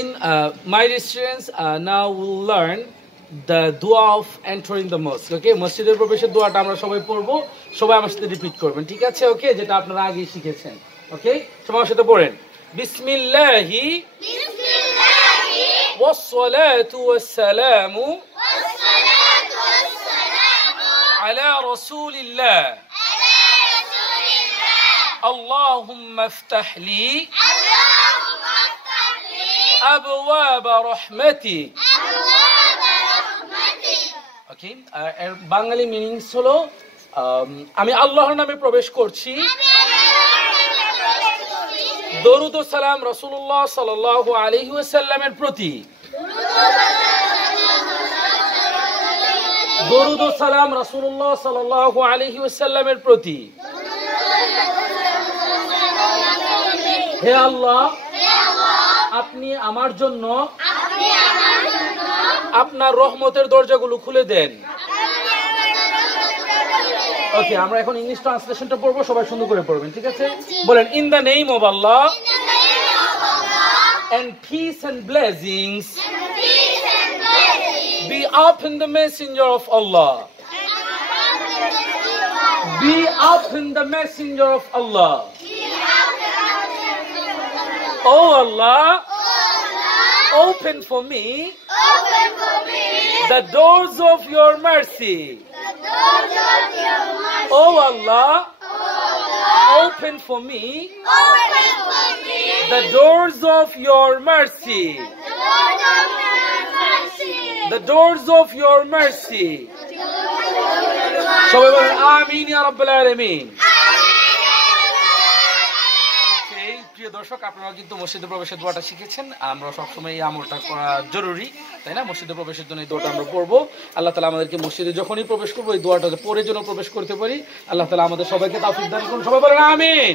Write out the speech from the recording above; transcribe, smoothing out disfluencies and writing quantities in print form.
My dear students, now we'll learn the dua of entering the mosque. Okay, মসজিদের প্রবেশের দোয়াটা আমরা সবাই পড়বো, সবাই আমার সাথে রিপিট করবেন, ঠিক আছে? ওকে, যেটা আপনারা আগে শিখেছেন। ওকে, সবাই আমার সাথে পড়েন। বিসমিল্লাহি ওয়াসসালাতু ওয়াসসালামু আলা রাসূলিল্লাহ আল্লাহুম্মা ইফতাহ লি أبواب رحمتك. ওকে, এর বাঙালি মিনিংস হলো আমি আল্লাহর নামে প্রবেশ করছি। দরুদ ও সালাম রাসূলুল্লাহ সাল্লাল্লাহু আলাইহি ওয়াসাল্লামের প্রতি। দরুদ ও সালাম রাসূলুল্লাহ সাল্লাল্লাহু আলাইহি ওয়াসাল্লামের প্রতি। হে আল্লাহ, আপনি আমার জন্য আপনার রহমতের দরজাগুলো খুলে দেন। ওকে, আমরা এখন ইংলিশ ট্রান্সলেশনটা পড়বো, সবাই সুন্দর করে পড়বেন, ঠিক আছে? বলেন, in the name of Allah and peace and blessings be upon the messenger of Allah. Be upon the messenger of Allah. Oh Allah, open for me the doors of your mercy. Oh Allah, open for me the doors of your mercy. The doors of your mercy. So we will Ameen Ya Rabbil Alameen. প্রিয় দর্শক, আপনারা কিন্তু মসজিদে প্রবেশের দোয়াটা শিখেছেন। আমরা সবসময় এই আমলটা করা জরুরি, তাই না? মসজিদে প্রবেশের জন্য এই দোয়াটা আমরা পড়বো। আল্লাহ তাআলা আমাদেরকে মসজিদে যখনই প্রবেশ করবো এই দোয়াটা পড়ে যেন প্রবেশ করতে পারি। আল্লাহ তাআলা আমাদের সবাইকে তাওফিক দান করুন। সবাই বলেন আমিন।